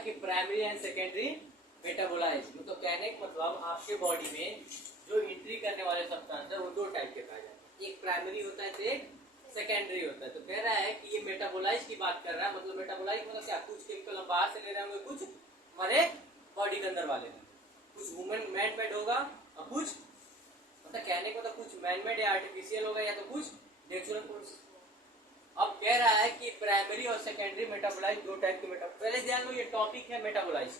कि primary and secondary metabolise, मतलब कहने का मतलब आपके बॉडी में जो एंट्री करने वाले सब्सटेंस है वो दो टाइप के पाए जाते हैं, एक प्राइमरी होता है तो एक सेकेंडरी होता है। तो कह रहा है कि ये मेटाबोलाइज की बात कर रहा है, मतलब मेटाबोलाइज मतलब क्या, कुछ केमिकल हम बाहर से ले रहे होंगे, कुछ हमारे बॉडी के अंदर वाले हैं, कुछ ह्यूमन मैन मेड होगा और कुछ मतलब कहने को तो कुछ मैन मेड या आर्टिफिशियल होगा या तो कुछ नेचुरल प्रोसेस। अब कह रहा है कि प्राइमरी और सेकेंडरी मेटाबोलाइज दो टाइप के मेटाबोलाइज, पहले ध्यान लो ये टॉपिक है मेटाबोलाइज।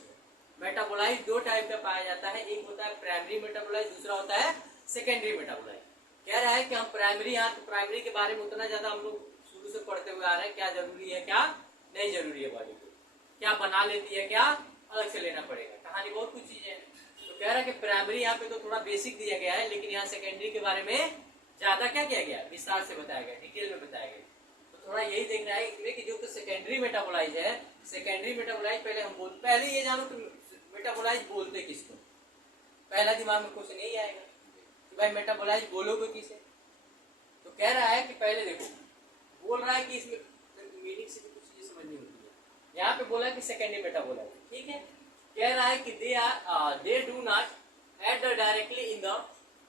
मेटाबोलाइज दो टाइप का पाया जाता है, एक होता है प्राइमरी मेटाबोलाइज, दूसरा होता है सेकेंडरी मेटाबोलाइज। कह रहा है कि हम प्राइमरी, यहाँ तो प्राइमरी के बारे में उतना ज्यादा हम लोग शुरू से पढ़ते हुए आ रहे हैं, क्या जरूरी है क्या नहीं जरूरी है, बॉडी को क्या बना लेती है क्या अलग से लेना पड़ेगा, कहानी बहुत कुछ चीजें हैं। तो कह रहा है कि प्राइमरी यहाँ पे तो थोड़ा बेसिक दिया गया है, लेकिन यहाँ सेकेंडरी के बारे में ज्यादा क्या किया गया, विस्तार से बताया गया, डिटेल में बताया गया। तो थोड़ा यही देखना है इसमें कि जो सेकेंडरी मेटाबोलाइज है, सेकेंडरी मेटाबोलाइज पहले ये जानो कि मेटाबोलाइज बोलते किसको, पहला दिमाग में क्वेश्चन यही आएगा कि भाई मेटाबोलाइज बोलोगे किसे। तो कह रहा है कि पहले देखो, बोल रहा है कि इसमें मीनिंग से भी कुछ चीजें समझनी होती है। यहाँ पे बोला कि सेकेंडरी मेटाबोलाइज, ठीक है, कह रहा है कि they do not aid directly in the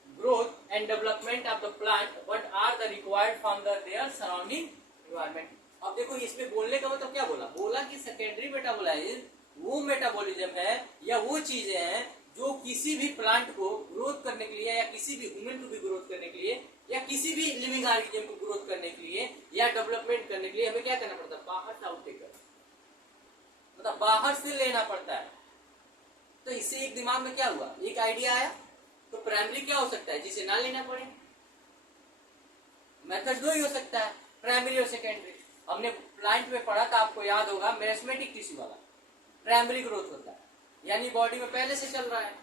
growth and development of the plant but are the required from their surrounding environment. अब देखो इसमें बोलने का मतलब क्या बोला, बोला कि सेकेंडरी मेटाबोलाइज वो मेटाबॉलिज्म है या वो चीजें हैं जो किसी भी प्लांट को ग्रोथ करने के लिए या किसी भी ह्यूमन को भी ग्रोथ करने के लिए या किसी भी लिविंग ऑर्गेनिज्म को ग्रोथ करने के लिए या डेवलपमेंट करने के लिए हमें क्या करना पड़ता है, बाहर से आउटटेक करना, मतलब बाहर से लेना पड़ता है। तो इससे एक दिमाग में क्या हुआ, एक आइडिया आया। तो प्राइमरी क्या हो सकता है, जिसे ना लेना पड़े, मेथड दो ही हो सकता है, प्राइमरी और सेकेंडरी। हमने प्लांट में पढ़ा था, आपको याद होगा, मेरिस्टेमेटिक टिश्यू वाला प्राइमरी ग्रोथ होता है, यानी बॉडी में पहले से चल रहा है।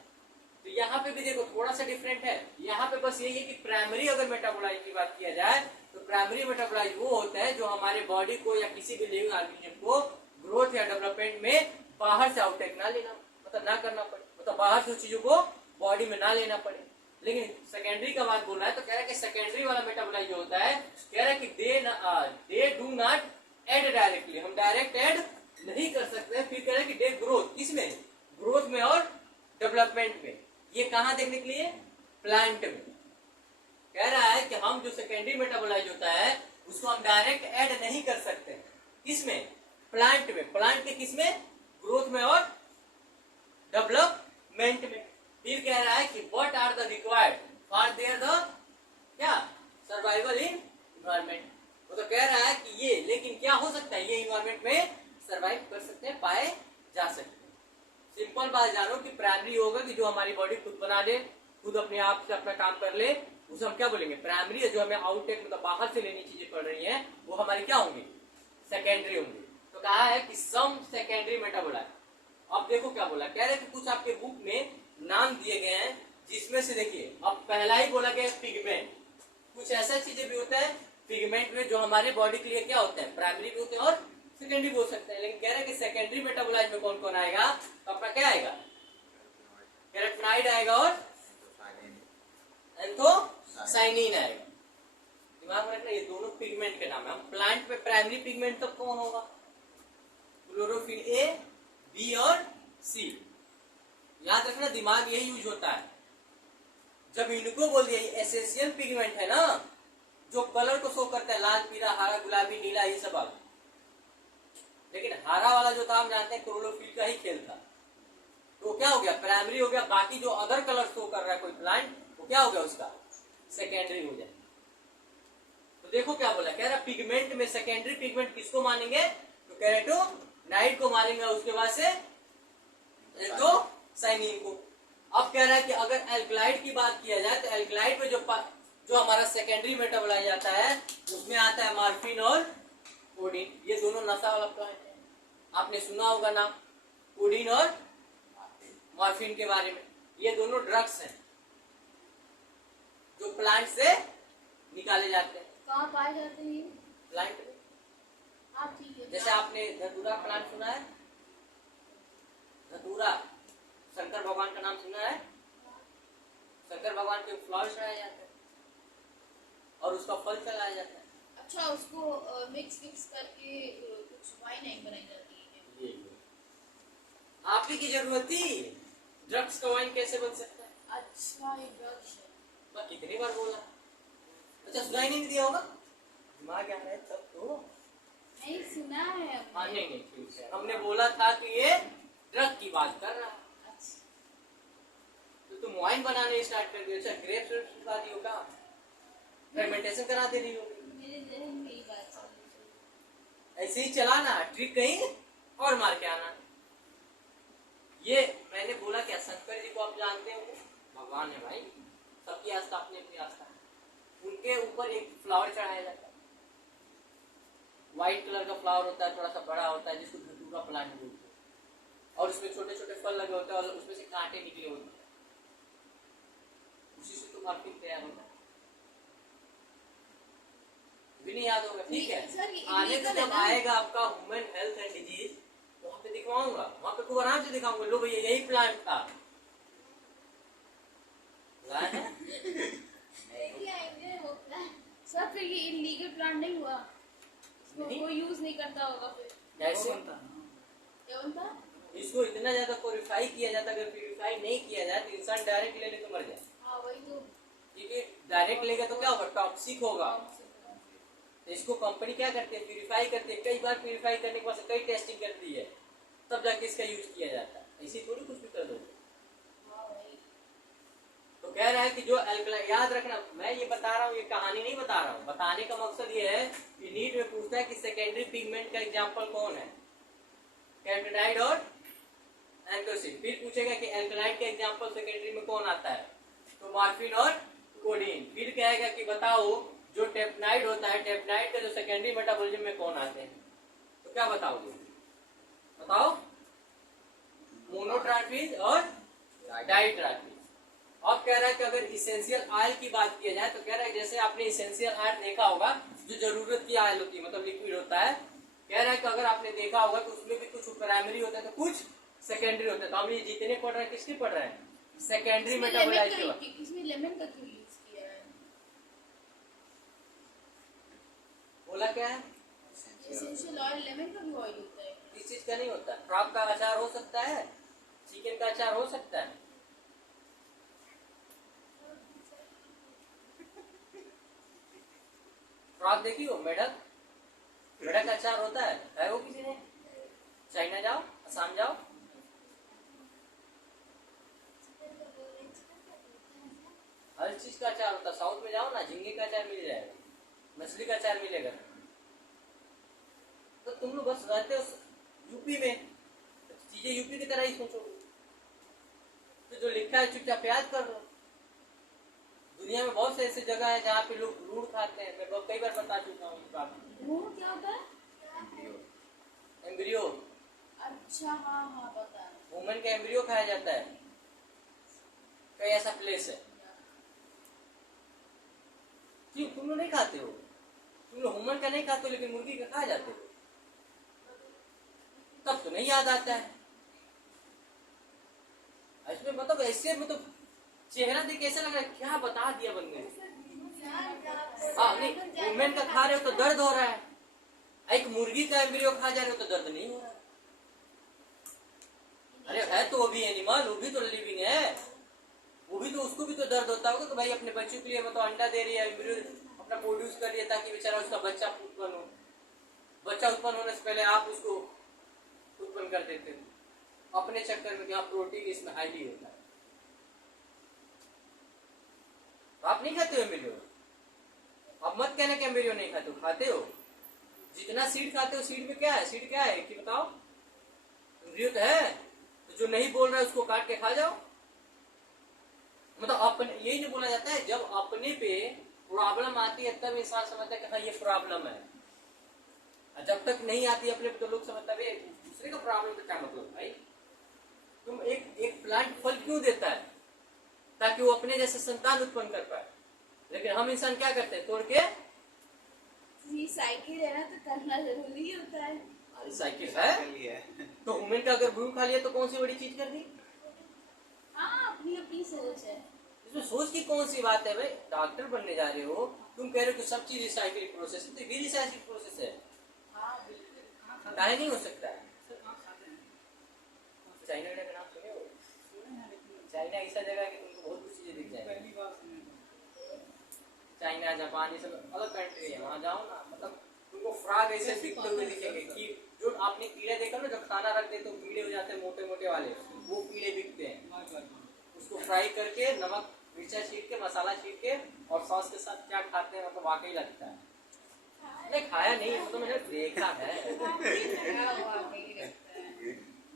तो यहाँ पे भी देखो थोड़ा सा डिफरेंट है, यहाँ पे बस यही है कि प्राइमरी अगर मेटाबोलाइज की बात किया जाए तो प्राइमरी मेटाबोलाइज वो होता है जो हमारे बॉडी को या किसी भी लिविंग ऑर्गेनिज्म को ग्रोथ या डेवलपमेंट में बाहर से आउटटेक ना लेना, मतलब ना करना पड़े, मतलब बाहर से चीजों को बॉडी में ना लेना पड़े। लेकिन सेकेंडरी का बात बोल रहा है, तो कह रहा है कि सेकेंडरी वाला मेटाबोलाइज जो होता है, कह रहा है कि they do not aid directly, हम डायरेक्ट एड नहीं कर सकते। फिर कह रहे हैं कि डे ग्रोथ, किसमें, ग्रोथ में और डेवलपमेंट में। ये कहां देखने के लिए, प्लांट में। कह रहा है कि हम जो सेकेंडरी मेटाबोलाइज होता है उसको हम डायरेक्ट ऐड नहीं कर सकते, किसमें, प्लांट में, प्लांट के किसमें, ग्रोथ में और डेवलपमेंट में। फिर कह रहा है कि what are the required for their the क्या सर्वाइवल इन इन्वायरमेंट। वो तो कह रहा है कि ये, लेकिन क्या हो सकता है, ये इन्वायरमेंट में सर्वाइव कर सकते हैं, पाए जा सकते हैं। सिंपल बात जानो कि प्राइमरी होगा कि जो हमारी बॉडी खुद बना ले, खुद अपने आप से अपना काम कर ले, उसे हम क्या बोलेंगे, प्राइमरी है। जो हमें आउटटेक मतलब बाहर से लेनी चीजें पड़ रही हैं वो हमारी क्या होंगी, सेकेंडरी होंगी। तो कहा है कि सम सेकेंडरी मेटाबोलाइज। अब देखो क्या बोला, कह रहे कि कुछ आपके बुक में नाम दिए गए हैं, जिसमें से देखिए अब पहला ही बोला गया पिगमेंट। कुछ ऐसा चीजें भी होता है पिगमेंट में जो हमारे बॉडी के लिए क्या होते हैं, प्राइमरी भी होते हैं और सेकेंडरी बोल सकते हैं। लेकिन कह रहे हैं कि सेकेंडरी मेटाबोलाइज में कौन कौन आएगा, तो अपना क्या आएगा, कैरोटीनॉइड आएगा और एंथोसाइनिन आएगा। दिमाग में रखना, ये दोनों पिगमेंट के नाम है। हम प्लांट में प्राइमरी पिगमेंट तो कौन होगा, क्लोरोफिल ए, बी और सी। याद रखना, दिमाग यही यूज होता है। जब इनको बोल दिया एसेंशियल पिगमेंट है ना, जो कलर को शो करता है, लाल, पीला, हरा, गुलाबी, नीला, ये सब आगे। लेकिन हरा वाला जो था हम जानते हैं क्लोरोफिल का ही खेल था, तो क्या हो गया, प्राइमरी हो गया। बाकी जो अदर कलर शो कर रहा है कोई प्लांट, वो क्या हो गया, उसका सेकेंडरी हो जाए। तो देखो क्या बोला, कह रहा पिगमेंट में सेकेंडरी पिगमेंट किसको मानेंगे, तो कैरोटीनॉइड को मानेंगे, उसके बाद से एंथोसाइनिन को। अब कह रहा है कि अगर एल्कलाइड की बात किया जाए तो एल्कलाइड में जो हमारा सेकेंडरी मेटाबोलाइज आता है उसमें आता है मॉर्फिन और कोडीन। ये दोनों नशा वाला प्लांट है, आपने सुना होगा नाम कोडीन और मॉर्फिन के बारे में। ये दोनों ड्रग्स हैं जो प्लांट से निकाले जाते हैं। कहाँ पाए जाते हैं ये? प्लांट में। हाँ ठीक है। जैसे आपने धतूरा प्लांट सुना है, धतूरा, शंकर भगवान का नाम सुना है, शंकर भगवान के फ्लावर चढ़ाया जाता है और उसका फल चलाया जाता है। अच्छा, उसको मिक्स करके कुछ वाइन नहीं बनाई जाती है। थेरेपी की जरूरत थी। ड्रग्स का वाइन कैसे बन सकता है? अच्छा ये ड्रग्स है। मैं कितनी बार बोला? अच्छा सुनाई नहीं दिया होगा, दिमाग आ रहा है तब तो। नहीं सुना है हाँ हमने। नहीं ठीक है, हमने बोला था कि ये ड्रग की बात कर रहा है। अच्छा तो तुम वाइन बनाने स्टार्ट कर दियो। अच्छा ग्रेप्स खिला दियो का, फर्मेंटेशन करा दे रही हो। मेरे जहन में यही बात चल रही थी। ऐसे ही चलाना, ट्रिक कहीं और मार के आना। ये मैंने बोला क्या, शंकर जी को आप जानते हो, भगवान है भाई, सबकी आस्था अपनी अपनी आस्था है। उनके ऊपर एक फ्लावर चढ़ाया जाता है, व्हाइट कलर का फ्लावर होता है, थोड़ा सा बड़ा होता है, जिसको धतूरा प्लांट बोलते हैं, और उसमें छोटे छोटे फल लगे होते हैं और उसमें से कांटे निकले होते हैं, उसी से तो मार्केट तैयार होता है। भी नहीं याद होगा, ठीक है। सर, ये आने illegal तो है जब ना? आएगा आपका ह्यूमन हेल्थ एंड डिजीज, वहां पे दिखवाऊंगा, वहां पे खूब आराम से दिखाऊंगा, लो भैया यही प्लांट था। देखिए आएंगे वो प्लान। सर फिर ये इलीगल प्लांट नहीं हुआ, इसको नहीं। कोई यूज नहीं करता होगा फिर। कैसे? क्या बनता? इसको इतना ज्यादा प्योरीफाई किया जाता, अगर प्योरीफाई नहीं किया जाए तो इंसान डायरेक्ट ले ले तो मर जाए, हाँ वही तो। क्योंकि डायरेक्ट लेगा तो क्या होगा, टॉक्सिक होगा। तो इसको कंपनी क्या करती है, प्यूरिफाई करती है, कई बार प्यूरिफाई करने के बाद कई टेस्टिंग करती है, तब जाके इसका यूज किया जाता है। ऐसी थोड़ी कुछ भी कर दो। हाँ वही। तो कह रहा है कि जो अल्कलाइन, याद रखना मैं ये बता रहा हूँ, ये कहानी नहीं बता रहा हूँ, बताने का मकसद ये है कि नीट में पूछता है कि सेकेंडरी पिगमेंट का एग्जाम्पल कौन है, कैरोटीनॉइड और एंथोसिन। फिर पूछेगा कि अल्कलाइड का एग्जाम्पल सेकेंडरी में कौन आता है, तो मॉर्फिन और कोडीन। फिर कहेगा कि बताओ जो टेप्नाइड होता है, टेप्नाइड का जो सेकेंडरी मेटाबॉलिज्म में कौन आते हैं, तो क्या बताओगे, बताओ, मोनोट्रांसफिन और डाइट्रांसफिन। अब कह रहा है कि अगर इसेंशियल ऑयल की बात की जाए तो कह रहा है जैसे आपने इसेंशियल ऑयल देखा होगा, जो जरूरत की ऑयल होती है, मतलब लिक्विड होता है, कह रहा है कि अगर आपने देखा होगा तो उसमें भी कुछ प्राइमरी होता है तो कुछ सेकेंडरी होता है। तो हम ये जितने पढ़ रहे हैं किसकी पढ़ रहे हैं, सेकेंडरी मेटाबोलाइट के बाद। इसमें लेमन का क्यों यूज किया है? बोला क्या है, एसेंशियल ऑयल लेमन का भी ऑयल होता है। इस चीज का नहीं होता। फ्रॉग का अचार हो सकता है, चिकन का अचार हो सकता है, फ्रॉग देखी हो, मेढक, मेढक का अचार होता है वो किसी ने? चाइना जाओ, असम जाओ, हर चीज का अचार होता है। साउथ में जाओ ना, झींगे का अचार मिल जाएगा, मछली का अचार मिलेगा। तो तुम लोग बस रहते हो यूपी में, चीजें यूपी की तरह ही सोचो, तो जो लिखा है चुपचाप याद कर लो। दुनिया में बहुत से ऐसे जगह है जहाँ पे लोग लूड़ खाते हैं, मैं कई बार बता चुका हूँ इस बात। भ्रूण क्या होता है? एम्ब्रियो, अच्छा हाँ हाँ पता है। वुमेन का एम्ब्रियो खाया जाता है, कई ऐसा प्लेस है। क्यों तुम लोग नहीं खाते हो? तुम लोग वुमेन का नहीं खाते हो लेकिन मुर्गी का खा जाते हो, तब तो नहीं याद आता है। इसमें मतलब ऐसे मतलब चेहरा देख ऐसा लग रहा है क्या बता दिया बंदे ने। हाँ नहीं, वुमेन का खा रहे हो तो दर्द हो रहा है, एक मुर्गी का एम्ब्रियो खा जा रहे हो तो दर्द नहीं हो रहा है। अरे है तो वो भी एनिमल, वो भी तो लिविंग है, वो भी तो, उसको भी तो दर्द होता होगा। तो भाई अपने बच्चों के लिए मतलब अंडा दे रही है, एम्ब्रियो अपना प्रोड्यूस कर रही है ताकि बेचारा उसका बच्चा उत्पन्न हो। बच्चा उत्पन्न होने से पहले आप उसको उत्पन्न कर देते हो अपने चक्कर में, क्या प्रोटीन इसमें हाईली होता है। तो आप नहीं खाते हो एम्ब्रियो, अब मत कहना कि एम्ब्रियो नहीं खाते हो, खाते हो। जितना सीड खाते हो, सीड में क्या है, सीड क्या है कि बताओ, एम्ब्रियो तो है। तो जो नहीं बोल रहा है उसको काट के खा जाओ। मतलब अपने, यही जो बोला जाता है, जब अपने पे प्रॉब्लम आती है तब इंसान समझता है कि हाँ ये प्रॉब्लम है, और जब तक नहीं आती अपने पे तो लोग समझता है दूसरे का प्रॉब्लम का क्या मतलब भाई। तुम एक प्लांट फल क्यों देता है, ताकि वो अपने जैसे संतान उत्पन्न कर पाए, लेकिन हम इंसान क्या करते हैं, तोड़ के। साइकिल है ना तो करना जरूरी होता है। साइकिल है तो वुमेन का अगर भ्रूण खा लिया तो कौन सी बड़ी चीज कर दी। हाँ अपनी अपनी सोच है। इसमें सोच की कौन सी बात है भाई, डॉक्टर बनने जा रहे हो, तुम कह रहे हो कि सब चीज रिसाइकिल प्रोसेस है, तो ये रिसाइकिल प्रोसेस है, हाँ बिल्कुल। काहे नहीं हो सकता है। चाइना ऐसा जगह है कि तुमको बहुत कुछ चीजें दिख जाएगी। पहली बार सुना। चाइना, जापान, ये सब अलग कंट्री है, वहाँ जाओ ना, मतलब तुमको फ्रॉग ऐसे दिखते हुए दिखेंगे कि जो आपने कीड़े देखा ना, जो खाना रख दे तो कीड़े हो जाते हैं मोटे मोटे वाले, वो कीड़े बिकते हैं। उसको फ्राई करके नमक मिर्चा छीट के, मसाला छीट के और सॉस के साथ क्या खाते हैं, मतलब वाकई लगता है। मैंने खाया नहीं, वो तो मैंने देखा है।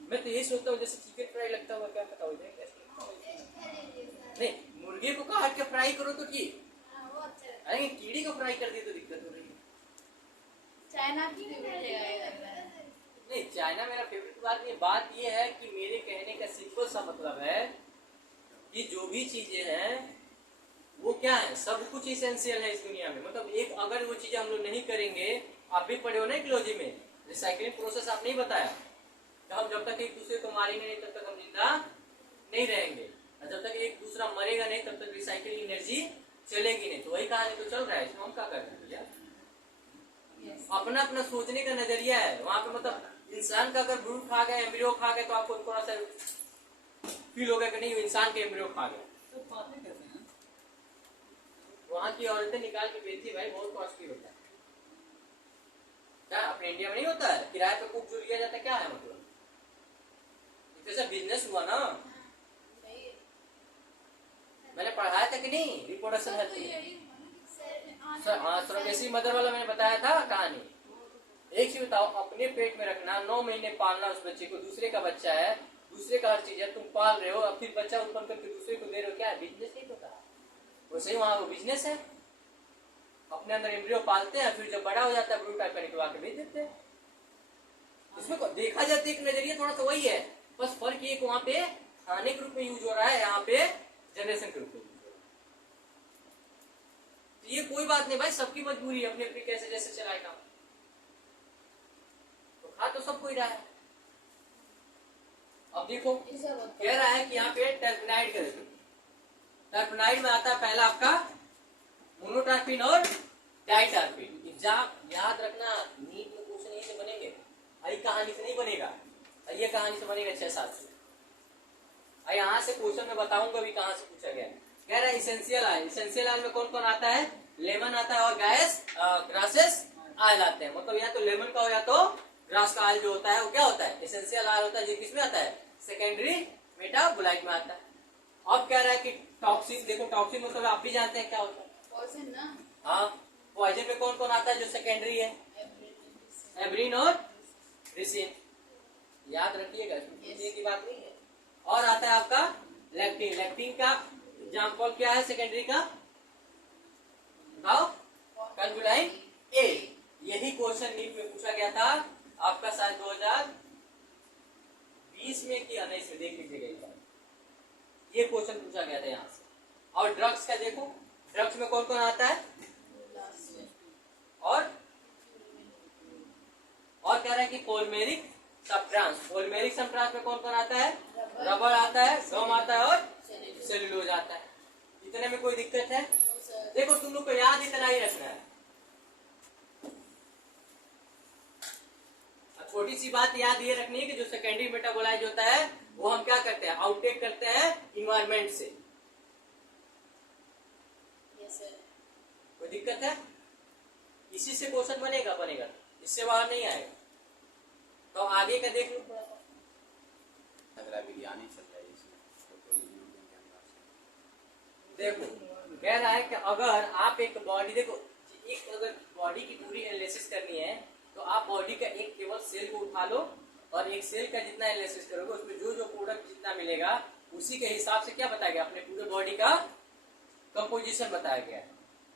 मैं तो यही सोचता हूँ जैसे चिकन फ्राई लगता होगा, क्या पता हो जाए कैसे लगता होगा। नहीं, मुर्गे को काट के फ्राई करो तो की, अरे कीड़ी को फ्राई कर दी तो दिक्कत हो रही है। चाइना की फेवरेट जगह है। नहीं, चाइना मेरा फेवरेट बात नहीं, बात ये है कि मेरे कहने का सिंपल सा मतलब है कि जो भी चीजें हैं वो क्या है, सब कुछ इसेंशियल है इस दुनिया में। मतलब एक अगर वो चीजें हम लोग नहीं करेंगे, आप भी पढ़े हो ना इकोलॉजी में, रिसाइकलिंग प्रोसेस आप नहीं बताया कि हम जब तक एक दूसरे को मारेंगे नहीं तब तक हम जिंदा नहीं रहेंगे, और जब तक एक दूसरा मरेगा नहीं तब तक रिसाइकलिंग एनर्जी चलेगी नहीं। तो वही कहानी तो चल रहा है, इसमें हम क्या कर रहे हैं भैया? अपना अपना सोचने का नजरिया है वहां पे। मतलब इंसान का अगर ब्रूट खा गए, एम्ब्रियो खा गए, तो आपको थोड़ा सा फील होगा कि नहीं इंसान के एम्ब्रियो खा गए। तो पाते कैसे हैं? वहां की औरतें निकाल के बेचती भाई, बहुत कॉस्टली होता है। क्या अपने इंडिया में नहीं होता है किराए पे कुक जो लिया जाता है, क्या है मतलब जैसा बिजनेस हुआ ना, मैंने पढ़ाया था कि नहीं रिप्रोडक्शन हेल्थ में। हाँ, सरोगेसी मदर वाला मैंने बताया था कहानी। एक चीज बताओ, अपने पेट में रखना, 9 महीने पालना उस बच्चे को, दूसरे का बच्चा है, दूसरे का हर चीज है, तुम पाल रहे हो, अब फिर बच्चा उत्पन्न करके दूसरे को दे रहे हो, क्या है? बिजनेस नहीं होता। वैसे ही वहां वो बिजनेस है, अपने अंदर एम्ब्रियो पालते हैं, फिर जब बड़ा हो जाता है ब्रूट टाइप का निकलवा के बेच देते हैं। इसमें देखा जाए तो एक नजरिया थोड़ा सा वही है, बस फर्क ये वहां पे खाने के रूप में यूज हो रहा है, यहाँ पे जनरेशन के रूप में यूज हो रहा है। तो ये कोई बात नहीं भाई, सबकी मजबूरी है, अपनी अपनी कैसे जैसे चलाएगा, तो खा तो सब कोई रहा है। अब देखो कह रहा है कि यहाँ पे टर्पेनाइड कर, टर्पेनाइड में आता है पहला आपका मोनोटर्पिन और डाइटर्पिन। एग्जाम याद रखना, नीट में क्वेश्चन यही से बनेंगे, आई कहानी से नहीं बनेगा, ये कहानी से बनेगा 6-7 से। यहाँ से क्वेश्चन में बताऊंगा भी कहाँ से पूछा गया। कह रहा है इसेंशियल ऑयल, इसेंशियल ऑयल में कौन कौन आता है? लेमन आता है और ग्रासेस ऑयल आते हैं। मतलब या तो लेमन का हो या तो ग्रास का ऑयल जो होता है वो क्या होता है? इसेंशियल ऑयल होता है, जो किसमें आता है? सेकेंडरी मेटाबोलाइट में आता है। अब कह रहा है कि टॉक्सिन, देखो टॉक्सिन मतलब आप भी जानते हैं क्या होता है, पॉइजन ना। हाँ, पॉइजन में कौन कौन आता है जो सेकेंडरी है? एब्रिन और रिसिन, याद रखिएगा, इसमें की बात नहीं है। और आता है आपका लैक्टिन, लैक्टिन का एग्जाम्पल क्या है सेकेंडरी का? बताओ, कन्जुलाइन ए। यही क्वेश्चन नीट में पूछा गया था आपका शायद 2020 में कि 19 में, देख लीजिएगा, ये क्वेश्चन पूछा गया था यहाँ से। और ड्रग्स का देखो, ड्रग्स में कौन कौन आता है? और कह रहे हैं कि पॉलीमेरिक सब्सटेंस, पॉलीमेरिक सब्सटेंस में कौन कौन आता है? रबर आता है, गम आता है और सेलुलोज आता है। इतने में कोई दिक्कत है? देखो तुम लोग को याद इतना ही रखना है। छोटी सी बात याद ये रखनी है कि जो सेकेंडरी मेटाबोलाइट होता है वो हम क्या करते हैं? आउटटेक करते हैं इन्वायरमेंट से। कोई दिक्कत है? इसी से क्वेश्चबनेगा, इससे बाहर नहीं आएगा। तो आगे का देख लो थोड़ा सा, विज्ञान ही चल रहा है इसमें। देखो कह रहा है कि अगर आप एक बॉडी, देखो एक अगर बॉडी की पूरी एनालिसिस करनी है तो आप बॉडी का एक केवल सेल को उठा लो और एक सेल का जितना एनालिसिस करोगे उसमें जो जो प्रोडक्ट जितना मिलेगा उसी के हिसाब से क्या बताया गया? अपने पूरे बॉडी का कंपोजिशन बताया गया।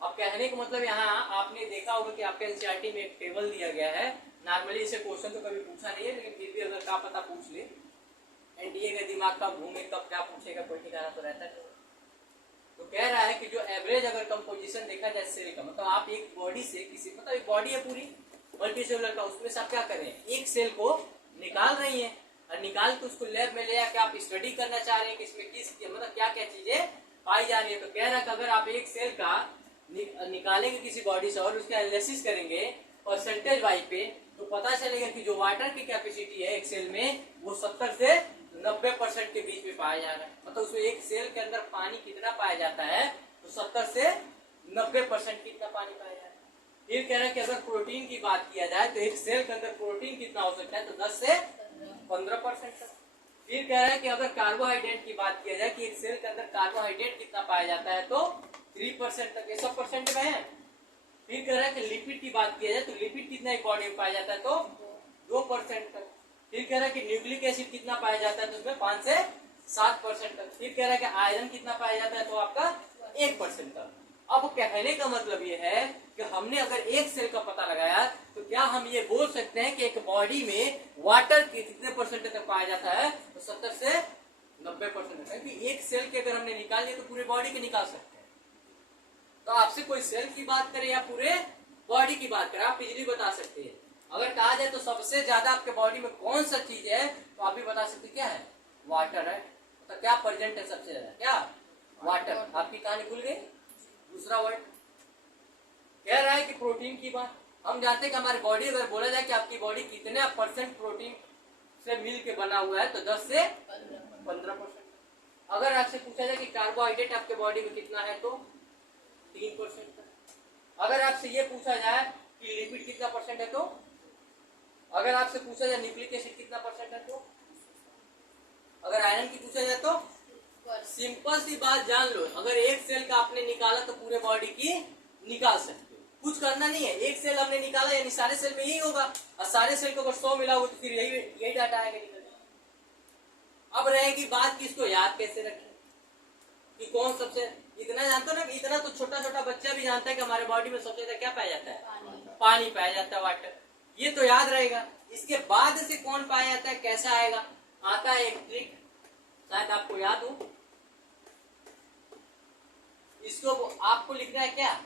अब कहने का मतलब यहाँ आपने देखा होगा कि आपके एनसीईआरटी में एक टेबल दिया गया है। नॉर्मली इसे क्वेश्चन तो कभी पूछा नहीं है, लेकिन फिर भी अगर क्या पता पूछ ले, एनडीए का दिमाग कब घूमे कब क्या पूछेगा कोई ठिकाना तो रहता है। तो कह रहा है कि जो एवरेज अगर कंपोजिशन देखा जाए सेल का, मतलब आप एक बॉडी से किसी, मतलब एक बॉडी है पूरी मल्टी सेलुलर का, उसमें से आप क्या कर रहे हैं? एक सेल को निकाल रही है और निकाल के उसको लैब में ले आके आप स्टडी करना चाह रहे हैं कि इसमें किस मतलब क्या क्या चीजें पाई जा रही है। तो कह रहा है कि अगर आप एक सेल का निकालेंगे किसी बॉडी से और उसका एनालिसिस करेंगे परसेंटेज वाइज पे, तो पता चलेगा कि जो वाटर की कैपेसिटी है एक सेल में वो 70 से 90% के बीच में पाया जा रहा है। मतलब उसमें एक सेल के अंदर पानी कितना पाया जाता है, तो 70 से 90% कितना पानी पाया जाता है। फिर कह रहा है कि अगर प्रोटीन की बात किया जाए तो एक सेल के अंदर प्रोटीन कितना हो सकता है, तो 10 से 15% तक। फिर कह रहा है कि अगर कार्बोहाइड्रेट की बात किया जाए कि एक सेल के अंदर कार्बोहाइड्रेट कितना पाया जाता है, तो 3% तक। ये सब परसेंट में है। फिर कह रहा है कि लिपिड की बात किया जाए तो लिपिड कितना एक बॉडी में पाया जाता है, तो 2% तक। फिर कह रहा है कि न्यूक्लिक एसिड कितना पाया जाता है, तो उसमें 5 से 7% तक। फिर कह रहा है कि आयरन कितना पाया जाता है, तो आपका 1% तक। अब कहने का मतलब ये है कि हमने अगर एक सेल का पता लगाया तो क्या हम ये बोल सकते हैं कि एक बॉडी में वाटर कितने परसेंट तक पाया जाता है, तो 70 से 90% तक। कि एक सेल के अगर हमने निकाल लिया तो पूरे बॉडी के निकाल सकते हैं। तो आपसे कोई सेल की बात करे या पूरे बॉडी की बात करे, आप इजीली बता सकते हैं। अगर कहा जाए तो सबसे ज्यादा आपके बॉडी में कौन सा चीज है, तो आप भी बता सकते क्या है, वाटर है। तो क्या प्रेजेंट है सबसे ज्यादा, क्या वाटर। आपकी कहानी खुल गई। दूसरा वर्ड कह रहा है कि प्रोटीन की बात। हम जानते हैं कि हमारी बॉडी, अगर बोला जाए कि आपकी बॉडी कितने परसेंट प्रोटीन से मिल के बना हुआ है, तो 10 से 15%। अगर आपसे पूछा जाए कि कार्बोहाइड्रेट आपके बॉडी में कितना है, तो 3%। अगर आपसे ये पूछा जाए कि लिपिड कितना परसेंट है, तो अगर आपसे पूछा जाए न्यूक्लिक एसिड कितना परसेंट है, तो अगर आयरन की पूछा जाए तो सिंपल सी बात जान लो, अगर एक सेल का आपने निकाला तो पूरे बॉडी की निकाल सकते हो। कुछ करना नहीं है, एक सेल हमने निकाला यानी सारे सेल में यही होगा, और सारे सेल को अगर 100 मिला हो तो फिर यही डाटा आएगा निकल। अब रहेगी बात कि इसको याद कैसे रखें, कि कौन सबसे, इतना जानते हो ना, इतना तो छोटा छोटा बच्चा भी जानता है कि हमारे बॉडी में सबसे ज्यादा क्या पाया जाता है, पानी पाया जाता है, वाटर। ये तो याद रहेगा। इसके बाद से कौन पाया जाता है, कैसा आएगा, आता है एक ट्रिक, शायद आपको याद हो। इसको आपको लिखना है क्या,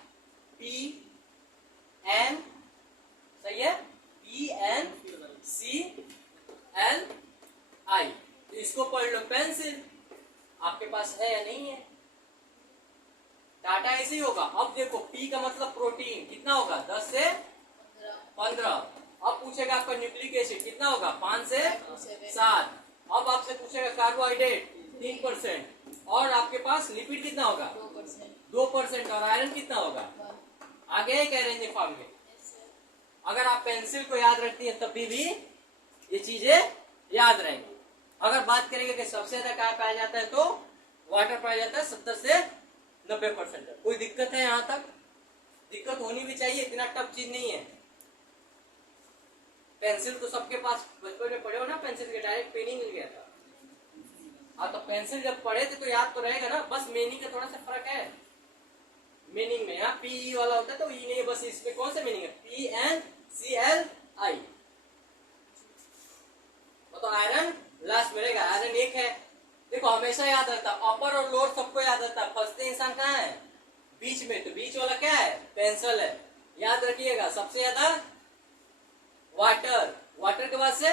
PN, सही है, PNCLI। तो इसको पढ़ लो, पेंसिल। आपके पास है या नहीं है, डाटा ऐसे ही होगा। अब देखो P का मतलब प्रोटीन कितना होगा, 10 से 15। अब पूछेगा आपका न्यूक्लिक एसिड कितना होगा, 5 से 7। अब आपसे पूछेगा कार्बोहाइड्रेट 3%, और आपके पास लिपिड कितना होगा, 2%, और आयरन कितना होगा, आगे कह रहे हैं फॉर्म में। अगर आप पेंसिल को याद रखती है तब भी ये चीजें याद रहेंगी। अगर बात करेंगे कि सबसे ज्यादा क्या पाया जाता है, तो वाटर पाया जाता है 70 से 90%। कोई दिक्कत है यहाँ तक, दिक्कत होनी भी चाहिए, इतना टफ चीज नहीं है। पेंसिल तो सबके पास बचपन में पढ़े हो ना, पेंसिल के डायरेक्ट पेन ही मिल गया था। हाँ, तो पेंसिल जब पढ़े थे तो याद तो रहेगा ना, बस मीनिंग का थोड़ा सा फर्क है। मीनिंग में यहाँ PE वाला होता है तो ई नहीं, बस इसमें कौन सा मीनिंग है, PNCLI। तो आयरन लास्ट में रहेगा, आयरन एक है। देखो हमेशा याद रहता, अपर और लोअर सबको याद रहता है, फंसते इंसान कहाँ है, बीच में। तो बीच वाला क्या है, पेंसिल है। याद रखिएगा, सबसे ज्यादा वाटर, वाटर के बाद से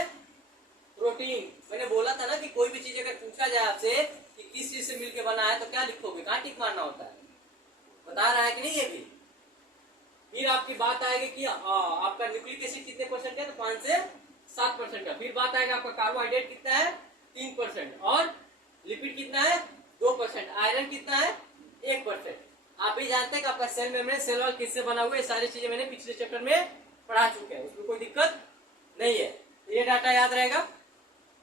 प्रोटीन। मैंने बोला था ना कि कोई भी चीज अगर पूछा जाए आपसे कि किस चीज से मिलके बना है, तो क्या लिखोगे, कहाँ टिक मारना होता है, बता रहा है कि नहीं ये भी। फिर आपकी बात आएगी कि आपका न्यूक्लिक एसिड कितने परसेंट है, तो 5 से 7% है। फिर बात आएगा आपका कार्बोहाइड्रेट कितना है, 3%, और लिपिड कितना है, 2%, आयरन कितना है, 1%। आप भी जानते हैं कि आपका सेल मेम्ब्रेन, सेल वॉल किससे बना हुआ है, सारी चीजें मैंने पिछले चैप्टर में पढ़ा चुके हैं, उसमें कोई दिक्कत नहीं है। ये डाटा याद रहेगा।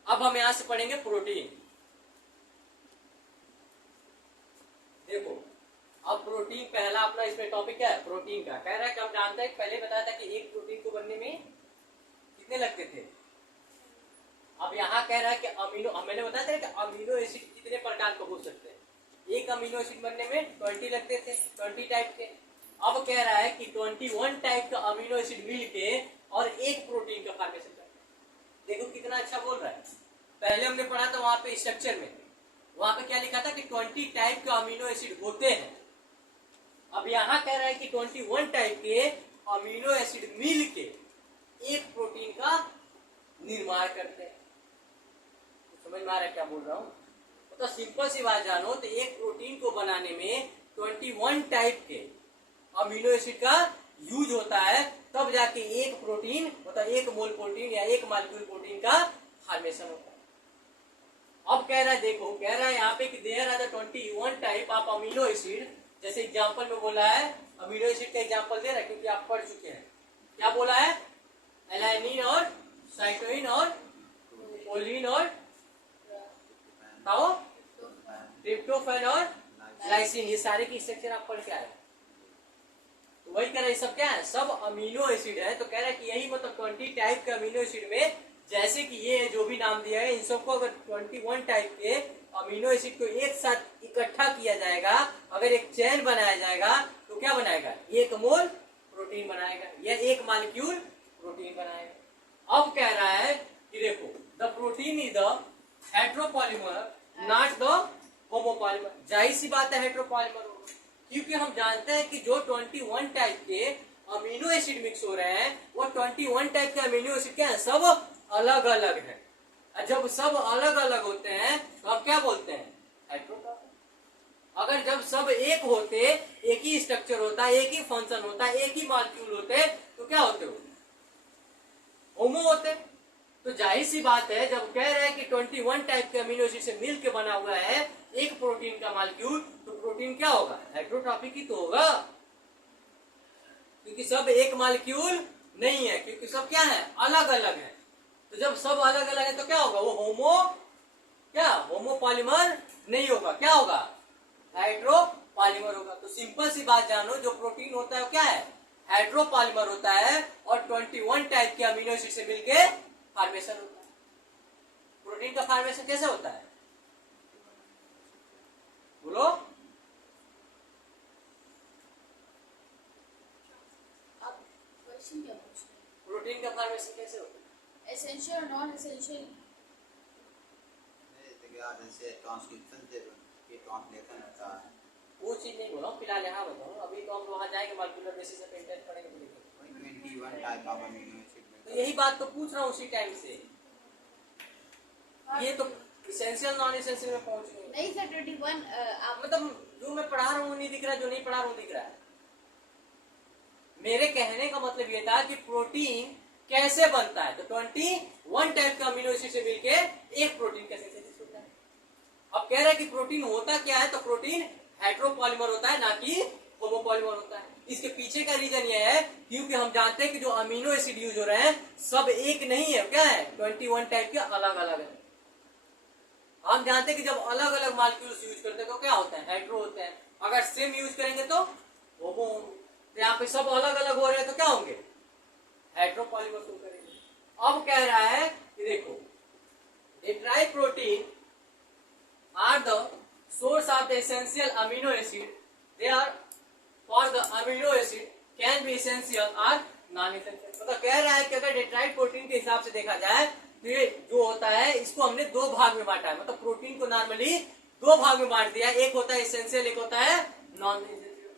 अब हम यहां से पढ़ेंगे प्रोटीन। देखो अब प्रोटीन पहला अपना इसमें टॉपिक क्या है, प्रोटीन का। कह रहा है कि हम जानते हैं, पहले बताया था कि एक प्रोटीन को बनने में कितने लगते थे। अब यहाँ कह रहा है कि अमीनो, मैंने बताया था कि अमीनो एसिड कितने प्रकार के हो सकते हैं। एक अमीनो एसिड बनने में 20 लगते थे, 20 टाइप के। अब कह रहा है कि 21 टाइप का अमीनो एसिड मिल के और एक प्रोटीन का फॉर्मेशन करते हैं। देखो कितना अच्छा बोल रहा है। पहले हमने पढ़ा था वहां पे स्ट्रक्चर में, वहां पे क्या लिखा था कि 20 टाइप के अमीनो एसिड होते हैं। अब यहाँ कह रहा है कि 21 टाइप के अमीनो एसिड मिल के एक प्रोटीन का निर्माण करते हैं। तो समझ में आ रहा है क्या बोल रहा हूँ। तो सिंपल सी बात जानो, तो एक प्रोटीन को बनाने में 21 टाइप के अमीनो एसिड का यूज होता है, तब जाके एक प्रोटीन मतलब एक मोल प्रोटीन या एक मालिक्यूल प्रोटीन का फॉर्मेशन होता है। अब कह रहा है, देखो कह रहा है यहाँ पे कि there are the 21 type of amino acid. जैसे एग्जांपल में बोला है, अमीनो एसिड का एग्जांपल दे रहा है क्योंकि आप पढ़ चुके हैं। क्या बोला है? एलानिन और साइटोइन और कोलिन और ट्रिप्टोफैन और लाइसिन, ये सारे की स्ट्रक्चर आप पढ़ के आए। तो वही कह रहे हैं, सब क्या है? सब अमीनो एसिड है। तो कह रहा है कि यही मतलब 20 टाइप के अमीनो एसिड में, जैसे कि ये जो भी नाम दिया है, इन सबको अगर 21 टाइप के अमीनो एसिड को एक साथ इकट्ठा किया जाएगा, अगर एक चेन बनाया जाएगा, तो क्या बनाएगा? एक मोल प्रोटीन बनाएगा या एक मालिक्यूल प्रोटीन बनाएगा। अब कह रहा है कि देखो, the protein is the heteropolymer not the homopolymer. जाहिर सी बात है हेट्रोपॉलीमर होगा, क्योंकि हम जानते हैं कि जो 21 टाइप के अमीनो एसिड मिक्स हो रहे हैं, वो 21 टाइप के अमीनो एसिड क्या है? सब अलग अलग है। जब सब अलग अलग होते हैं तो हम क्या बोलते हैं? हेट्रोटॉपिक। अगर जब सब एक होते, एक ही स्ट्रक्चर होता, एक ही फंक्शन होता, एक ही मॉलिक्यूल होते, तो क्या होते हो? होमो होते। तो जाहिर सी बात है, जब कह रहे हैं कि 21 टाइप के अमीनो एसिड से मिलकर बना हुआ है एक प्रोटीन का मॉलिक्यूल, तो प्रोटीन क्या होगा? हेट्रोटॉपिक ही तो होगा, क्योंकि सब एक मॉलिक्यूल नहीं है, क्योंकि सब क्या है? अलग अलग है। तो जब सब अलग अलग है तो क्या होगा? वो होमोपॉलीमर नहीं होगा, क्या होगा? हेट्रोपॉलीमर होगा। तो सिंपल सी बात जानो, जो प्रोटीन होता है वो क्या है? हेट्रोपॉलीमर होता है, और 21 टाइप के अमीनो एसिड से मिलके फॉर्मेशन होता है। प्रोटीन का फॉर्मेशन कैसे होता है? बोलो। आप क्वेश्चन क्या पूछ रहे हैं? प्रोटीन का फॉर्मेशन कैसे होता है? एसेंशियल और नॉन एसेंशियल। जैसे ट्रांसक्रिप्शन से ये ट्रांसलेशन होता है, वो चीज नहीं बोला फिलहाल, यहाँ बताऊँ। अभी तो हम वहाँ जाएंगे मॉलिक्यूलर बेसिस पे इंटेंट पढ़ेंगे तो देखेंगे। 21 टाइप ऑफ अमीनो एसिड। तो यही बात तो पूछ रहा हूँ उसी टाइम से। ये तो इसेंशियल नॉन इसेंशियल में पहुंच गए। नहीं सर, 21 आप मतलब जो मैं पढ़ा रहा हूँ नहीं दिख रहा, जो नहीं पढ़ा रहा हूँ दिख रहा है। मेरे कहने का मतलब ये था कि प्रोटीन कैसे बनता है। तो 21 टाइप का अमीनो एसिड से मिलके एक प्रोटीन कैसे सिंथेसिस होता है। अब कह रहा है कि प्रोटीन होता क्या है, तो प्रोटीन हेट्रोपॉलीमर होता है, ना कि होमोपॉलीमर होता है। इसके पीछे का रीजन ये है क्योंकि हम जानते हैं कि जो अमीनो एसिड यूज हो रहे हैं सब एक नहीं है, क्या है? 21 टाइप के अलग अलग है। हम जानते हैं कि जब अलग अलग मॉलिक्यूल्स यूज करते हैं तो क्या होता है? हेट्रो होते हैं। अगर सेम यूज करेंगे तो होमो होंगे। तो यहाँ पे सब अलग अलग हो रहे हैं तो क्या होंगे? हेट्रोपॉलीमर को करेंगे। अब कह रहा है कि देखो, टेट्राइड protein are the source of the essential amino acid. They are for the amino acid can be essential और नॉन एसेंशियल। मतलब कह रहा है कि अगर टेट्राइड प्रोटीन के हिसाब से देखा जाए तो ये जो होता है, इसको हमने दो भाग में बांटा है। मतलब प्रोटीन को नॉर्मली दो भाग में बांट दिया, एक होता है एसेंशियल, एक होता है नॉन एसेंशियल।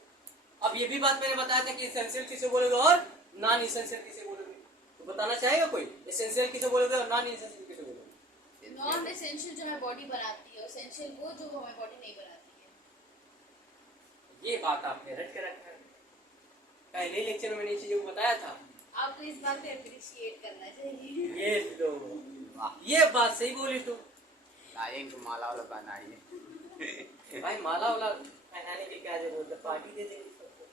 अब ये भी बात मैंने बताया था कि एसेंशियल किसे बोलोगे और नॉन एसेंशियल किसे बोलोगे, तो बताना चाहेगा कोई? एसेंशियल किसे बोलोगे और नॉन एसेंशियल किसे बोलोगे? नॉन एसेंशियल जो है बॉडी बनाती है, एसेंशियल वो जो हमें बॉडी नहीं बनाती है। ये बात आपने रट के रखा है। पहले लेक्चर में इन चीजों को बताया था। आपको इस बात को अप्रिशिएट करना चाहिए। ये लो, ये बात सही बोली तू। लाएंगे तो माला वाला बनाइए। भाई माला वाला पहनाने की क्या जरूरत है? पार्टी दे देंगे सबको।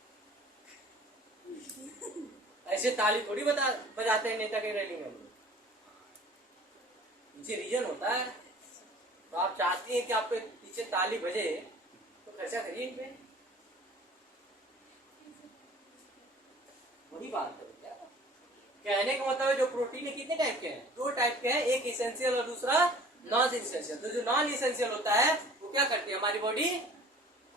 ऐसे ताली थोड़ी बजाते हैं नेता के रैली में। पीछे रीजन होता है। तो आप चाहती हैं कि आपके पीछे ताली बजे, तो खर्चा करिए इन पे। वही बात है। क्या कहने का मतलब है, जो प्रोटीन है कितने टाइप के हैं? दो टाइप के हैं, एक इसेंशियल और दूसरा नॉन इसेंशियल। तो जो नॉन इसेंशियल होता है वो क्या करती है? हमारी बॉडी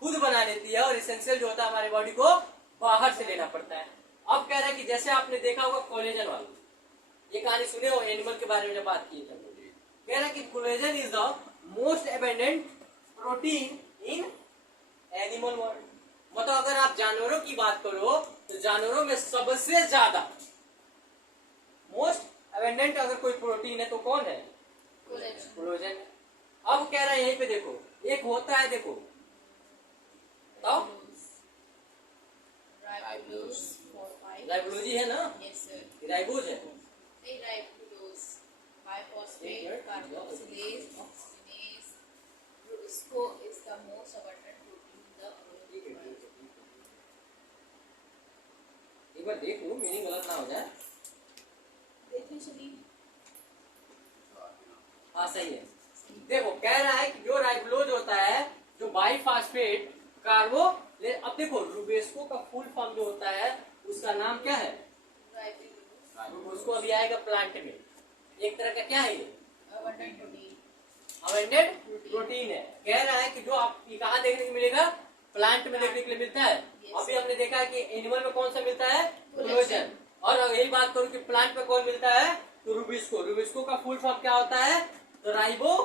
खुद बना लेती है, और इसेंशियल जो होता है हमारी बॉडी को बाहर से लेना पड़ता है। अब कह रहे हैं कि जैसे आपने देखा होगा कोलेजन वाला, ये कहानी सुने हो एनिमल के बारे में जब बात की थी, कह रहा है कि collagen is the most abundant protein in animal world. मतलब अगर आप जानवरों की बात करो तो जानवरों में सबसे ज्यादा मोस्ट एबंडेंट अगर कोई प्रोटीन है तो कौन है? कोलेजन। अब कह रहा है यहीं पे देखो, एक होता है, देखो बताओ, राइबोलोजी है ना, यस सर, राइबोज है। नहीं राइबोलोज, biphosphate carboxylase oxygenase, Rubisco is the most abundant protein in the ठीक है, ठीक है, ठीक है। एक बार देख लो, मीनिंग गलत ना हो जाए। देखिए चलिए, हाँ सही है। देखो कह रहा है कि जो राइबोलोज होता है, जो बाइफॉस्फेट कार्बो, अब देखो रुबेस्को का फुल फॉर्म जो होता है उसका नाम क्या है, राइबोलोज उसको अभी आएगा प्लांट में। एक तरह का क्या है ये, अबंडेंट प्रोटीन, अबंडेंट प्रोटीन है। कह रहा है कि जो आप ये कहाँ देखने को मिलेगा, प्लांट में देखने के लिए मिलता है। अभी हमने देखा है कि एनिमल में कौन सा मिलता है, कोलेजन। और यही बात करूं कि प्लांट में कौन मिलता है, तो रुबिस्को। रुबिस्को का फुल फॉर्म क्या होता है, तो राइबो,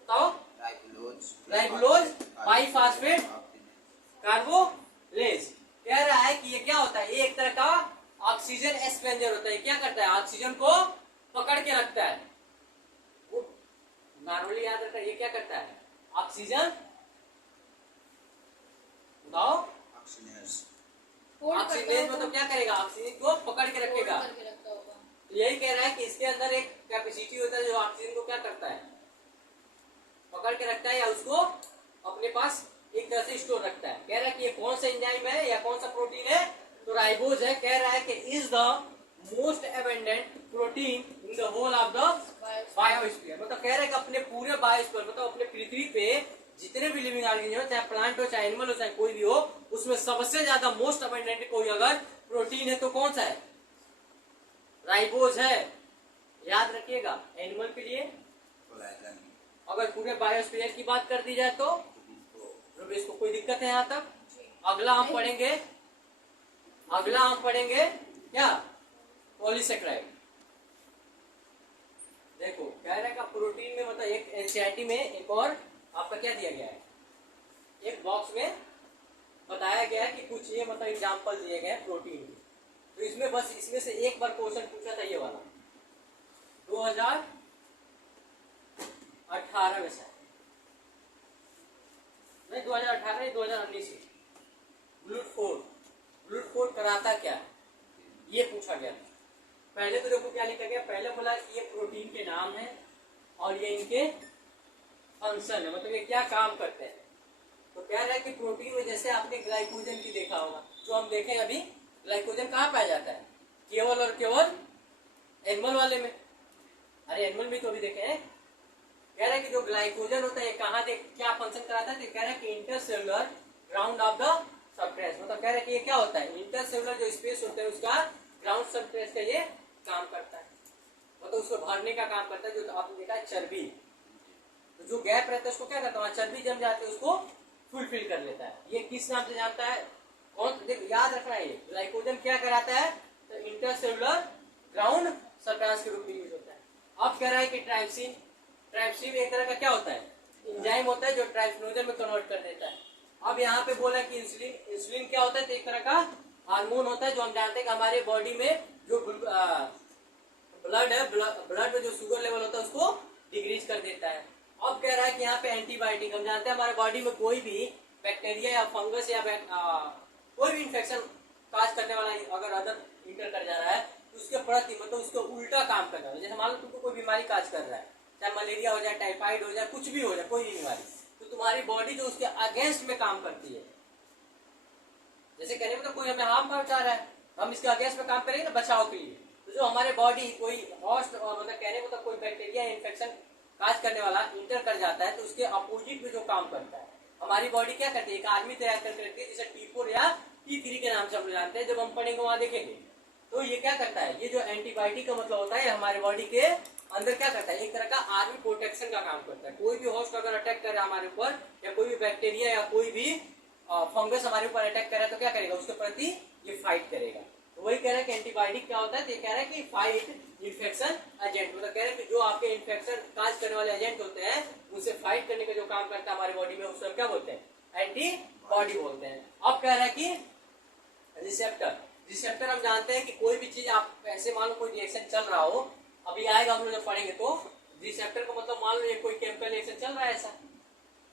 बताओ, राइबोलोज बाइफॉस्फेट कार्बोलेज। कह रहा है कि ये क्या होता है, ये एक तरह का ऑक्सीजन एक्सपेंजर होता है। क्या करता है, ऑक्सीजन को पकड़ के रखता है। वो नॉर्मली याद रखता है, ये क्या करता है, ऑक्सीजन, बताओ, ऑक्सीजन मतलब क्या करेगा, ऑक्सीजन को पकड़ के रखेगा। करके रखता होगा। तो यही कह रहा है कि इसके अंदर एक कैपेसिटी होता है जो ऑक्सीजन को क्या करता है, पकड़ के रखता है या उसको अपने पास एक तरह से स्टोर रखता है। कह रहा है कि ये कौन सा एंजाइम है या कौन सा प्रोटीन है, तो राइबोज है। कह रहा है कि is the most abundant protein in the whole of the biosphere. मतलब कह रहा है कि अपने पूरे बायोस्फीयर, मतलब अपने पृथ्वी पे जितने भी लिविंग ऑर्गेनिज्म हो, चाहे प्लांट हो, चाहे एनिमल हो, चाहे कोई भी हो, उसमें सबसे ज्यादा मोस्ट अबंडेंट कोई अगर प्रोटीन है तो कौन सा है, राइबोज है। याद रखिएगा, एनिमल के लिए अगर पूरे बायोस्फीयर की बात कर दी जाए तो रुबिस्को। कोई दिक्कत है यहाँ तक? अगला हम पढ़ेंगे, अगला हम पढ़ेंगे क्या, पॉलीसेक्राइड। देखो कह रहा है कि प्रोटीन में, मतलब एक एनसीईआरटी में एक और आपका क्या दिया गया है, एक बॉक्स में बताया गया है कि कुछ ये मतलब एग्जाम्पल दिए गए हैं प्रोटीन के। तो इसमें बस इसमें से एक बार क्वेश्चन पूछा था, ये वाला 2018 में से, नहीं 2018 नहीं 2019 में, ग्लूटाथेन कराता क्या है, ये पूछा गया था। पहले तो देखो क्या लिखा गया, पहले बोला कि ये प्रोटीन के नाम है और ये इनके फंक्शन है, मतलब ये क्या काम करते हैं। तो कह रहा है कि प्रोटीन में जैसे आपने ग्लाइकोजन की देखा होगा, जो हम देखें अभी, ग्लाइकोजन कहाँ पाया जाता है, केवल और केवल एनिमल वाले में। अरे एनिमल भी तो अभी देखे हैं। कह रहा है कि जो ग्लाइकोजन होता है कहाँ देख क्या फंक्शन कराता है, तो कह रहा है कि intercellular ground of the substrate. मतलब कह रहा है कि ये क्या होता है, इंटरसेलुलर जो स्पेस होता है उसका ग्राउंड सबस्ट्रेट का ये काम करता है, मतलब उसको भरने का काम करता है। जो आपने देखा है चर्बी, तो जो गैप रहता है उसको क्या करता है, चर्बी जम जाती है उसको फुलफिल कर लेता है। ये किस नाम से जानता है, कौन, देखो याद रखना है, ये ग्लाइकोजन क्या कराता है, तो इंटरसेलुलर ग्राउंड सबस्टेंस के रूप में यूज होता है। अब कह रहा है कि ट्राइप्सिन, ट्राइप्सिन एक तरह का क्या होता है, एंजाइम होता है जो ट्राइप्सिनोजन में कन्वर्ट कर देता है। अब यहाँ पे बोला कि इंसुलिन, इंसुलिन क्या होता है, तो एक तरह का हार्मोन होता है जो हम जानते हैं कि हमारे बॉडी में जो ब्लड है, ब्लड में जो शुगर लेवल होता है उसको डिक्रीज कर देता है। अब कह रहा है कि यहाँ पे एंटीबायोटिक, हम जानते हैं हमारे बॉडी में कोई भी बैक्टीरिया या फंगस या कोई भी इन्फेक्शन काज करने वाला अगर अदर इंटर कर जा रहा है तो उसके प्रति, मतलब उसको उल्टा काम करना है। जैसे मान लो तुमको कोई बीमारी काज कर रहा है, चाहे मलेरिया हो जाए, टाइफाइड हो जाए, कुछ भी हो जाए, कोई भी बीमारी, तो तुम्हारी बॉडी जो उसके अगेंस्ट में काम करती है। जैसे कहने में तो कोई हमें हार्म पहुंचा रहा है, हम इसके अगेंस्ट में काम करेंगे ना बचाव के लिए। तो जो हमारे बॉडी कोई हॉस्ट, मतलब कहने में तो कोई बैक्टीरिया इन्फेक्शन काज करने वाला इंटर कर जाता है, तो उसके अपोजिट में जो काम करता है हमारी बॉडी क्या करती है, एक आर्मी तैयार करके रखती है, जैसे T4 या T3 के नाम से हम जानते हैं, जब हम पढ़ेंगे वहां देखेंगे। तो ये क्या करता है, ये जो एंटीबायोटिक का मतलब होता है हमारे बॉडी के अंदर क्या करता है, एक तरह का आर्मी प्रोटेक्शन का काम करता है। कोई भी होस्ट अगर अटैक करे हमारे ऊपर, या कोई भी बैक्टीरिया या कोई भी फंगस हमारे ऊपर अटैक करे तो क्या करेगा, उसके प्रति ये फाइट करेगा। तो वही कह रहा है कि एंटीबायोटिक क्या होता है, तो ये कह रहा है कि फाइट इन्फेक्शन एजेंट, मतलब कह रहे हैं कि जो आपके इन्फेक्शन काज करने वाले एजेंट होते हैं उनसे फाइट करने का जो काम करता है हमारे बॉडी में, उसको क्या बोलते हैं, एंटीबॉडी बोलते हैं। अब कह रहा है कि रिसेप्टर, रिसेप्टर हम जानते हैं कि कोई भी चीज आप ऐसे मान लो कोई रिएक्शन चल रहा हो, अभी आएगा हम लोग जब पढ़ेंगे, तो रिसेप्टर का मतलब मान लो ये कोई केमिकल रिएक्शन चल रहा है ऐसा,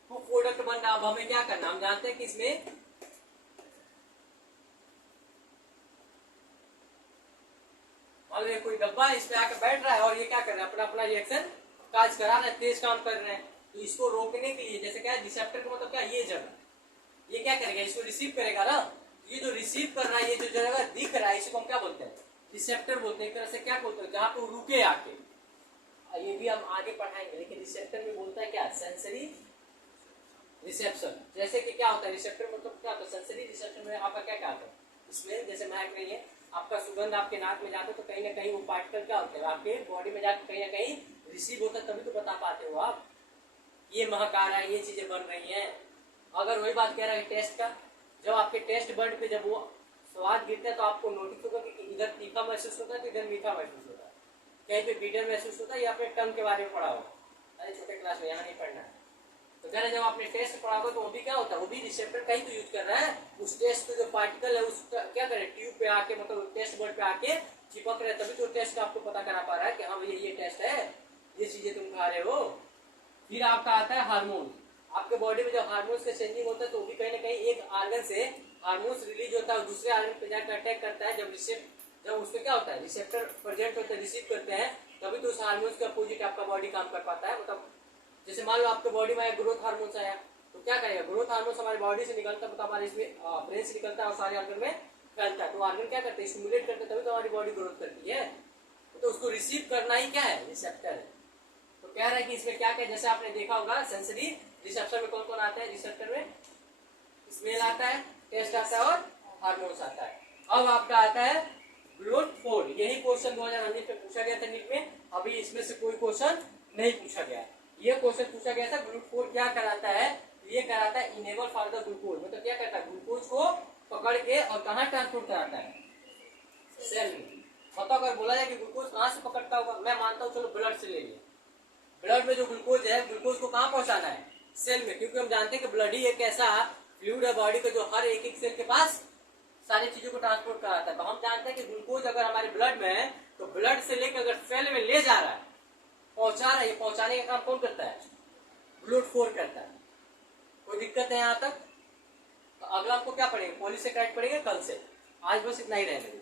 तो प्रोडक्ट बन रहा। अब हमें क्या करना, हम जानते हैं कि इसमें मान लो ये कोई डब्बा है, इस पे आके बैठ रहा है और ये क्या कर रहा है, अपना अपना रिएक्शन काज करा रहा है, तेज काम कर रहे हैं। तो इसको रोकने के लिए जैसे क्या है, रिसेप्टर का मतलब क्या, ये जगह ये क्या करेगा, इसको रिसीव करेगा ना। ये जो रिसीव कर रहा है, ये जो जगह दिख रहा है, इसको हम क्या बोलते हैं, रिसेप्टर बोलते हैं। एक तरह से क्या बोलते हैं, जहाँ पे रुके आके, ये भी हम आगे पढ़ाएंगे। लेकिन रिसेप्टर में बोलता है क्या, सेंसरी रिसेप्शन। जैसे कि क्या होता है रिसेप्टर मतलब क्या होता है, सेंसरी रिसेप्शन में आपका क्या क्या आता है, इसमें जैसे महक रही है, आपका सुगंध आपके नाक में जाता है, तो कहीं ना कहीं वो पार्टिकल क्या होते हैं आपके बॉडी में जाकर कहीं ना कहीं रिसीव होता है, तभी तो बता पाते हो आप ये महक आ रहा है, ये चीजें बन रही हैं। अगर वही बात कह रहा है टेस्ट का, जब आपके टेस्ट बर्ड पे जब वो स्वाद गिरता है तो आपको नोटिस होगा कि इधर तीखा महसूस होता है तो इधर मीठा महसूस होता है, कहीं पे बीटर महसूस होता है, या अपने टंग के बारे में पढ़ा होगा, अरे छोटे क्लास में यहाँ नहीं पढ़ना है। तो कह रहे जब आपने टेस्ट पढ़ा होगा तो वो भी क्या होता है, वो भी रिसेप्टर कहीं तो यूज कर रहा है, उस टेस्ट के जो पार्टिकल है उसका क्या करे, ट्यूब पे आके मतलब टेस्ट बोर्ड पे आके चिपक रहे, तभी तो टेस्ट आपको पता करा पा रहा है कि हाँ भैया ये टेस्ट है, ये चीजें तुम खा रहे हो। फिर आपका आता है हार्मोन। आपके बॉडी में जब हार्मोन्स का चेंजिंग होता है तो भी कहीं ना कहीं एक आर्गन से हार्मोन्स रिलीज होता है, दूसरे आर्गन पे जाकर अटैक करता है। जब उसमें क्या होता है, रिसेप्टर प्रेजेंट होते हैं, रिसीव करते हैं, तभी तो उस हार्मोन्स के अपोजिट आपका बॉडी काम कर पाता है। मतलब जैसे मान लो आपके बॉडी में ग्रोथ हार्मोन्स आया, तो क्या करेगा, ग्रोथ हार्मोन्स हमारी बॉडी से निकलता है, मतलब हमारे इसमें ब्रेन से निकलता है और सारे ऑर्गन में फैलता है। तो ऑर्गन क्या करते हैं, स्टिमुलेट करते हैं, तभी तो हमारी बॉडी ग्रोथ करती है। तो उसको रिसीव करना ही क्या है, रिसेप्टर है। तो कह रहा है कि इसमें क्या क्या, जैसे आपने देखा होगा सेंसरी रिसेप्शन में कौन कौन आता है, रिसेप्टर में स्मेल आता है, टेस्ट आता है और हार्मोन्स आता है। अब आपका आता है ग्लूट4। यही क्वेश्चन 2019 में पूछा गया था नीट में, अभी इसमें से कोई क्वेश्चन नहीं पूछा गया। ये क्वेश्चन पूछा गया था ग्लूट4 क्या कराता है, ये कराता है इनेबल फॉर द ग्लूकोज, मतलब क्या करता है, ग्लूकोज को पकड़ के और कहाँ ट्रांसपोर्ट कराता है, सेल में। मतलब अगर बोला जाए कि ग्लूकोज कहाँ से पकड़ता होगा, मैं मानता हूँ चलो ब्लड से ले लिया, ब्लड में जो ग्लूकोज है, ग्लूकोज को कहाँ पहुंचाना है, सेल में, क्योंकि हम जानते हैं कि ब्लड ही एक ऐसा फ्लूइड है बॉडी का जो हर एक एक सेल के पास सारी चीजों को ट्रांसपोर्ट कराता है। तो हम जानते हैं कि ग्लूकोज अगर हमारे ब्लड में है तो ब्लड से लेकर अगर सेल में ले जा रहा है, पहुंचा रहा है, पहुंचाने का काम कौन करता है, ग्लूट4 करता है। कोई दिक्कत है यहाँ तक? तो अगला आपको क्या पढ़ेंगे, पॉलीसेकेराइड पढ़ेंगे कल से, आज बस इतना ही रहेगा।